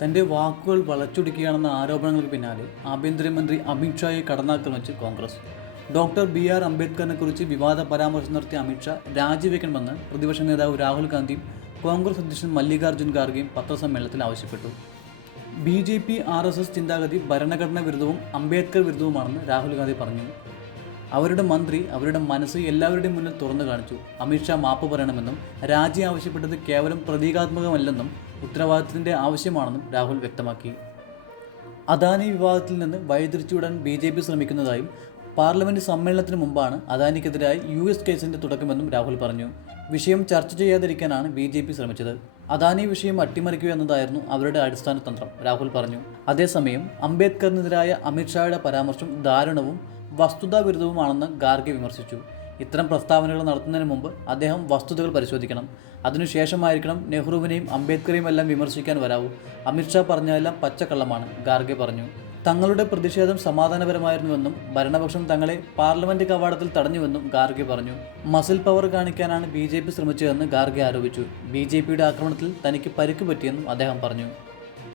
തന്റെ വാക്കുകൾ വളച്ചൊടിക്കുകയാണെന്ന ആരോപണങ്ങൾക്ക് പിന്നാലെ ആഭ്യന്തരമന്ത്രി അമിത്ഷായെ കടന്നാക്രമിച്ച് കോൺഗ്രസ്. ഡോക്ടർ BR അംബേദ്കറിനെക്കുറിച്ച് വിവാദ പരാമർശം നടത്തിയ അമിത്ഷാ രാജിവെക്കണമെന്ന് പ്രതിപക്ഷ നേതാവ് രാഹുൽ ഗാന്ധിയും കോൺഗ്രസ് അധ്യക്ഷൻ മല്ലികാർജ്ജുൻ ഖാർഗെയും പത്രസമ്മേളനത്തിൽ ആവശ്യപ്പെട്ടു. BJP RSS ചിന്താഗതി ഭരണഘടനാ വിരുദ്ധവും അംബേദ്കർ വിരുദ്ധവുമാണെന്ന് രാഹുൽ ഗാന്ധി പറഞ്ഞു. അവരുടെ മന്ത്രി അവരുടെ മനസ്സ് എല്ലാവരുടെയും മുന്നിൽ തുറന്നു കാണിച്ചു. അമിത്ഷാ മാപ്പ് പറയണമെന്നും രാജി ആവശ്യപ്പെട്ടത് കേവലം പ്രതീകാത്മകമല്ലെന്നും ഉത്തരവാദിത്തത്തിൻ്റെ ആവശ്യമാണെന്നും രാഹുൽ വ്യക്തമാക്കി. അദാനി വിവാദത്തിൽ നിന്ന് വഴിതിരിച്ചുവിടാൻ BJP ശ്രമിക്കുന്നതായും പാർലമെന്റ് സമ്മേളനത്തിന് മുമ്പാണ് അദാനിക്കെതിരായ US കേസിന്റെ തുടക്കമെന്നും രാഹുൽ പറഞ്ഞു. വിഷയം ചർച്ച ചെയ്യാതിരിക്കാനാണ് BJP ശ്രമിച്ചത്. അദാനി വിഷയം അട്ടിമറിക്കുക എന്നതായിരുന്നു അവരുടെ അടിസ്ഥാന തന്ത്രം, രാഹുൽ പറഞ്ഞു. അതേസമയം അംബേദ്കറിനെതിരായ അമിത്ഷായുടെ പരാമർശം ദാരുണവും വസ്തുതാവിരുദ്ധവുമാണെന്ന് ഖാർഗെ വിമർശിച്ചു. ഇത്തരം പ്രസ്താവനകൾ നടത്തുന്നതിന് മുമ്പ് അദ്ദേഹം വസ്തുതകൾ പരിശോധിക്കണം. അതിനുശേഷമായിരിക്കണം നെഹ്റുവിനെയും അംബേദ്കറെയും എല്ലാം വിമർശിക്കാൻ വരാവൂ. അമിത്ഷാ പറഞ്ഞതെല്ലാം പച്ചക്കള്ളമാണ്, ഖാർഗെ പറഞ്ഞു. തങ്ങളുടെ പ്രതിഷേധം സമാധാനപരമായിരുന്നുവെന്നും ഭരണപക്ഷം തങ്ങളെ പാർലമെന്റ് കവാടത്തിൽ തടഞ്ഞുവെന്നും ഖാർഗെ പറഞ്ഞു. മസിൽ പവർ കാണിക്കാനാണ് BJP ശ്രമിച്ചതെന്ന് ഖാർഗെ ആരോപിച്ചു. BJPയുടെ ആക്രമണത്തിൽ തനിക്ക് പരിക്ക് പറ്റിയെന്നും അദ്ദേഹം പറഞ്ഞു.